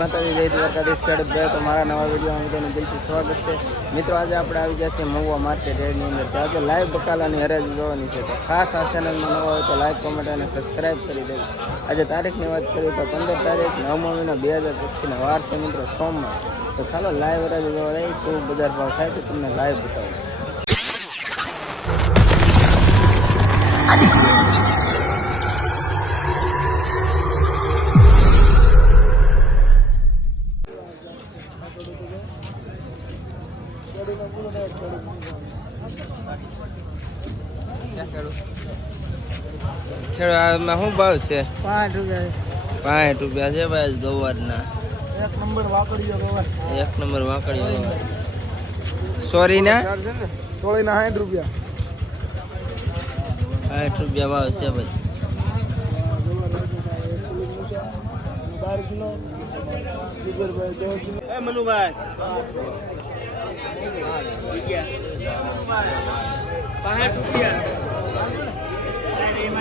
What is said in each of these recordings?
માતાજી, જય દ્વારકાધીશ ખેડૂત ભાઈ. તો મારા નવા વિડીયોમાં બધાનું દિલથી સ્વાગત છે. મિત્રો, આજે આપણે આવી ગયા છીએ મહુવા માર્કેટ એની અંદર. તો આજે લાઈવ બકાલાની હરાજી જોવાની છે. તો ખાસ આ ચેનલમાં નવા હોય તો લાઈક કોમેન્ટ અને સબસ્ક્રાઈબ કરી દેજો. આજે તારીખની વાત કરીએ તો પંદર તારીખ, નવમો મહિનો બે હજાર પચીસના વાર છે મિત્રો, સોમવાર. તો ચાલો લાઈવ હરાજી જોવા જઈએ. શું બજાર ભાવ થાય તો તમને લાઈવ બતાવું. ખેડૂત આમાં શું ભાવ છે? પાંચ રૂપિયા. પાંચ રૂપિયા છે ભાઈ ગવારના. એક નંબર વાકડીઓ ગવાર એક નંબર વાંકડી સોરી ના સોળી ના? સાઠ રૂપિયા. સાઠ રૂપિયા ભાવ છે ભાઈ. મનુભાઈ.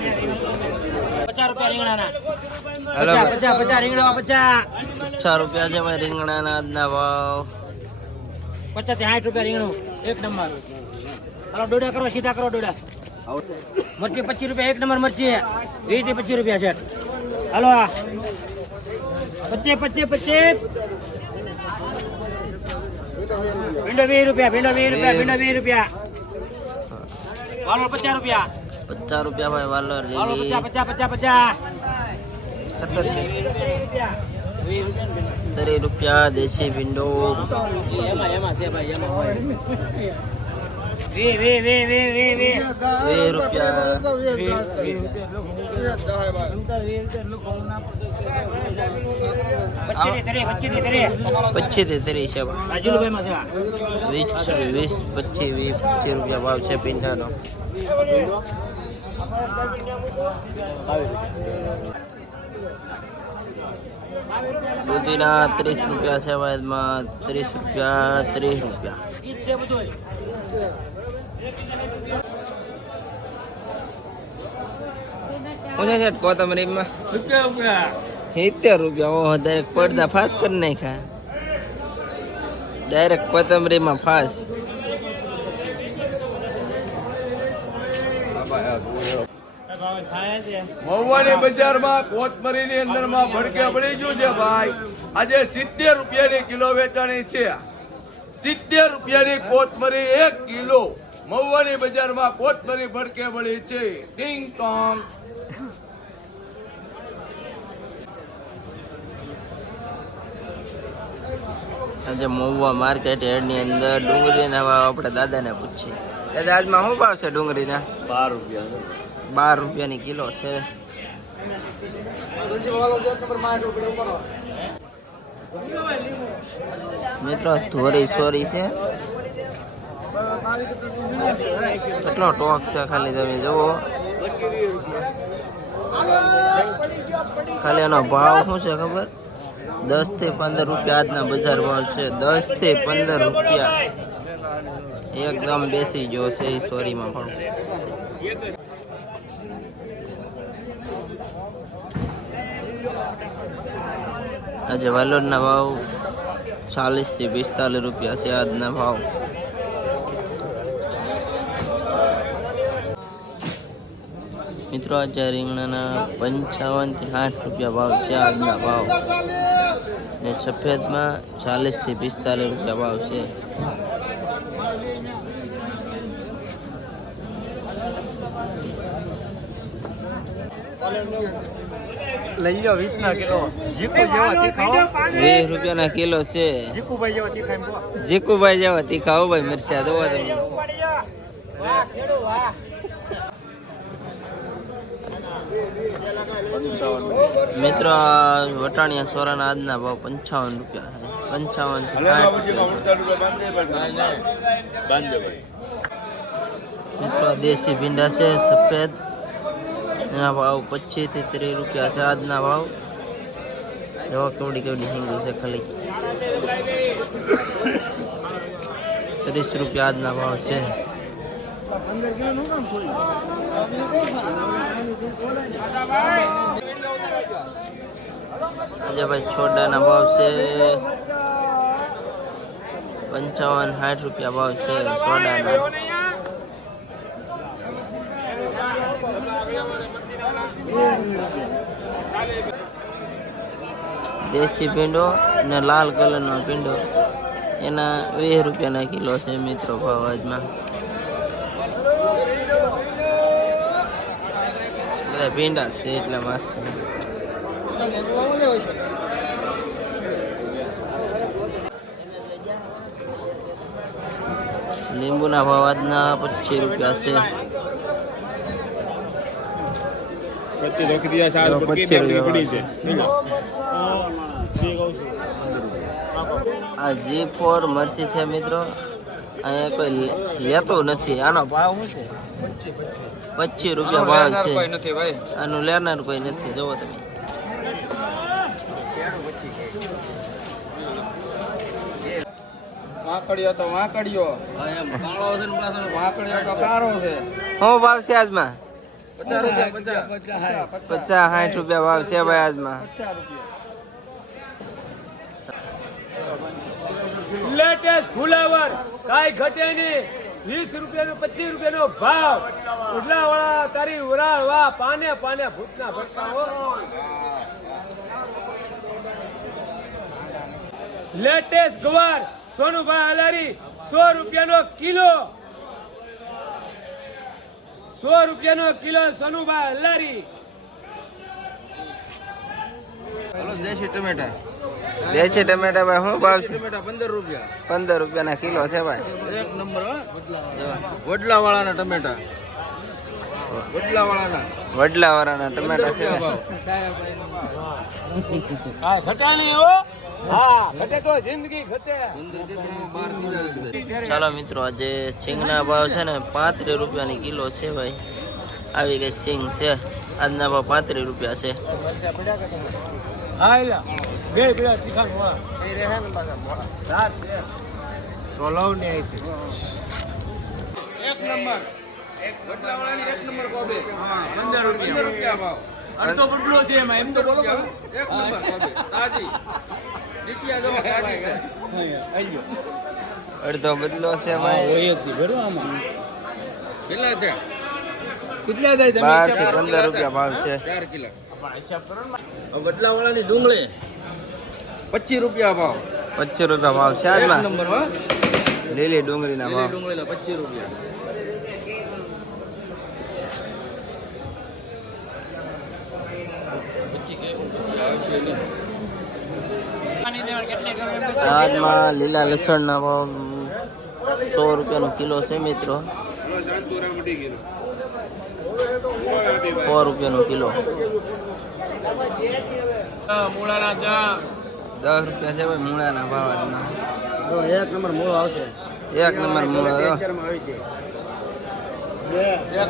પચાસ રૂપિયા રીંગણાના. હાલો. પચાસ પચાસ રીંગણા પચાસ. પચાસ રૂપિયા છે ભાઈ રીંગણાના આજના ભાવ. પચાસથી સાઠ રૂપિયા રીંગણું. એક નંબર. હાલો ડોડા કરો સીધા કરો ડોડા. મરચી પચીસ રૂપિયા એક નંબર મરચી. વીસથી પચીસ રૂપિયા છે. હાલો પચીસ પચીસ પચીસ. ભીંડો વીસ રૂપિયા ભીંડો વીસ રૂપિયા ભીંડો વીસ રૂપિયા. હાલો પચાસ રૂપિયા. પચાસ રૂપિયા ભાઈ વાલર લીલી ત્રીસ રૂપિયા. દેશી ભીંડો. પચીસ ત્રીસ છે વીસ વીસ પચીસ વીસ પચીસ રૂપિયા ભાવ છે ભીંડાનો. દૂધીના ત્રીસ રૂપિયા છે એમાં ત્રીસ રૂપિયા ત્રીસ રૂપિયા. જ છે કોથમરીમાં સિત્તેર રૂપિયા. ઓહો ડાયરેક્ટ પડદા ફાસ કરી નાખ્યા. ડાયરેક્ટ કોથમરીમાં ફાસ. મહુવાની બજારમાં કોથમરીની અંદરમાં ભડકે પડી ગયું છે ભાઈ. આજે સિત્તેર રૂપિયાની કિલો વેચાણી છે. સિત્તેર રૂપિયાની કોથમરી એક કિલો. મહુવાની બજારમાં કોથમરી ભડકે પડી છે. ટોંગ આજે મહુવા માર્કેટ યાર્ડની અંદર ડુંગળીના ભાવ આપણે દાદાને પૂછીએ. દાદા આજમાં શું ભાવ છે ડુંગળીના? બાર રૂપિયા. બાર રૂપિયાની કિલો છે. મિત્રો ધોરી સોરી છે. કેટલો ટોક છે ખાલી તમે જુઓ. ખાલી એનો ભાવ શું છે ખબર? દસથી પંદર રૂપિયા આજના બજાર ભાવ છે. દસથી પંદર રૂપિયા એકદમ બેસી ગયો છે સોરીમાં પણ. આજે વાલોડના ભાવ ચાલીસથી પિસ્તાલીસ રૂપિયા છે આજના ભાવ. મિત્રો આજે રીંગણાના પંચાવનથી સાઠ રૂપિયા ભાવ છે આજના ભાવ. ને સફેદમાં ચાલીસથી પિસ્તાલીસ રૂપિયા ભાવ છે. લઈ લો વીસ ના કિલો તીખા વીસ રૂપિયાના કિલો છે. જીકુભાઈ જેવા તીખા ભાઈ મરચા જોવા તમે. મિત્રો વટાણીયા સોરાના આજના ભાવ પંચાવન રૂપિયા છે પંચાવન. મિત્રો દેશી ભીંડા છે સફેદ. એના ભાવ પચીસથી ત્રીસ રૂપિયા છે આજના ભાવ. જવા કેવડી કેવડી હિંગુ છે ખાલી. ત્રીસ રૂપિયા આજના ભાવ છે. પંદર કિલો નું કામ થોડી? આજે ભાઈ છોડાના ભાવ છે પંચાવન સાઠ રૂપિયા ભાવ છે સોડાના દેશી ભીંડો અને લાલ કલરનો ભીંડો એના વીસ રૂપિયાના કિલો છે મિત્રો ભાવ આજમાં ભીંડા છે એટલા મસ્ત. લીંબુના ભાવ આજના પચીસ રૂપિયા છે. પચીસ. રૂપિયા આ જી ફોર મરસી છે મિત્રો. અહીંયા કોઈ લેતો નથી. આનો ભાવ શું છે? પચીસ રૂપિયા ભાવ છે. આનું લેનાર કોઈ નથી. જોવો તમે. વાંકડીયો તો વાંકડીયો કાળો છે ને તો કારો છે. શું ભાવ છે આજમાં? પચાસ રૂપિયા પચાસ સાઠ રૂપિયા ભાવ છે ભાઈ આજમાં. પચાસ રૂપિયા. લેટેસ્ટ ફુલાવર. કાંઈ ઘટે નહીં. વીસ રૂપિયાનો, પચીસ રૂપિયાનો ભાવ. ઉડલા વાળા તારી ઉરાળ વા, પાને પાને ભૂતના ભટકા હો લેટેસ્ટ ગવાર, સોનુભાઈ હલારી સો રૂપિયાનો કિલો. સો રૂપિયાનો કિલો સોનુભાઈ હલારી દેશી ટમેટા. દેશી ટમેટા ભાઈ શું ભાવ છે? ટમેટા પંદર રૂપિયા. પંદર રૂપિયાના કિલો છે ભાઈ. એક નંબર વડલા વાળાના ટમેટા. વડલા વાળાના વડલા વાળાના ટમેટા છે. હા ઘટાણી હો. હા ઘટે તો જિંદગી ઘટે ચાલો મિત્રો આજે સિંગના ભાવ છે ને પાંત્રીસ રૂપિયાની કિલો છે ભાઈ. આવી કંઈક સિંગ છે. આજના ભાવ પાંત્રીસ રૂપિયા છે. બે પેલા તીખાન મોળા રાત છે. એક નંબર. વડલા વાળાની એક નંબર કોબે. પંદર રૂપિયા. રૂપિયા ભાવ. અડધો બદલો છે એમાં એમ તો બોલો એક નંબર કોબે. તાજી. ડીપિયા જો તાજી છે. અડધો બદલો છે ભાઈ. કેટલા છે? કેટલા થાય તમે? થી પંદર રૂપિયા ભાવ છે. 4 કિલો. વડલા વાળાની ડુંગળી પચીસ રૂપિયા ભાવ પચીસ રૂપિયા ભાવ છે એક આજમાં નંબર હો લીલી ડુંગળીના લીલી ભાવ ડુંગળીના પચીસ રૂપિયા આજમાં લીલા લસણના ભાવ સો રૂપિયાનો કિલો છે મિત્રો સો રૂપિયાનો કિલો. મૂળાના ચા. દસ રૂપિયા છે ભાઈ મૂળાના ભાવ આજના એક નંબર મૂળો આવશે. એક નંબર મૂળો જો. એક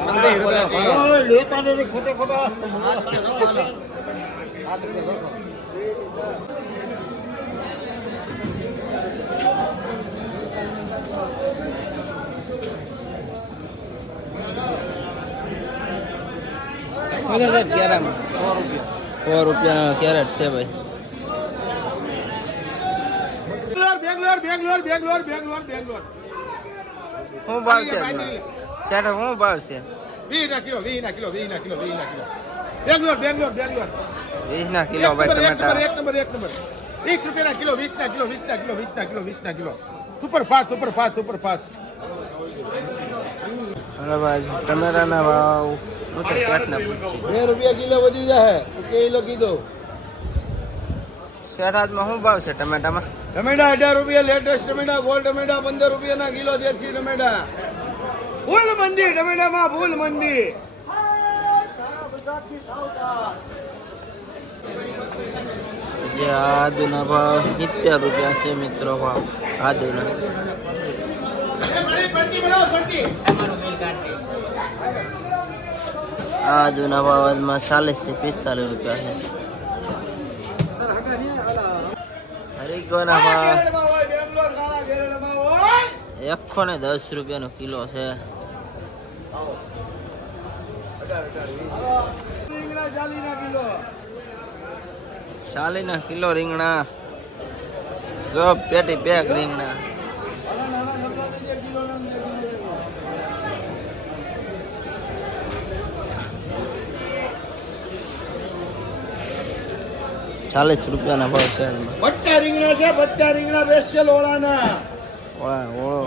સો કેરેટ છે ભાઈ. બેંગ્લોર બેંગ્લોર બેંગ્લોર બેંગ્લોર બેંગ્લોર શું ભાવ છે? શું ભાવ છે? વીસ ના કિલો વીસ ના કિલો વીસ ના કિલો વીસ ના કિલો. બેંગ્લોર બેંગ્લોર બેંગ્લોર. વીસ ના કિલો ભાઈ નંબર ટમેટા એક નંબર એક નંબર વીસ રૂપિયાના કિલો વીસ ના કિલો વીસ ના કિલો વીસ ના કિલો વીસ ના kilo. Super fast super fast super fast ભાઈ ટમેટાના ભાવ શું છે બે રૂપિયા કિલો વધી જાય કિલો કીધો? શહેરાજમાં શું ભાવ છે ટમેટામાં? ટમેટા અઢાર રૂપિયા લેટેસ્ટ ટમેટા ગોળ ટમેટા પંદર રૂપિયાના કિલો દેશી ટમેટા. ફૂલ મંદી ટમેટામાં ફૂલ મંદી. આદુના ભાવ સિત્તેર રૂપિયા છે મિત્રો ભાવ આદુના. આદુના જૂના આજમાં ચાલીસથી પિસ્તાલીસ રૂપિયા છે. હરિકોના ભાવ એકસો ને દસ રૂપિયાનો કિલો છે. ચાલીના કિલો રીંગણા. જો પેટી પેક રીંગણા. ચાલીસ રૂપિયાના ભાવ છે. ભટ્ટા રીંગણા છે ભટ્ટા રીંગણા સ્પેશિયલ ઓળાના ઓળા ઓળો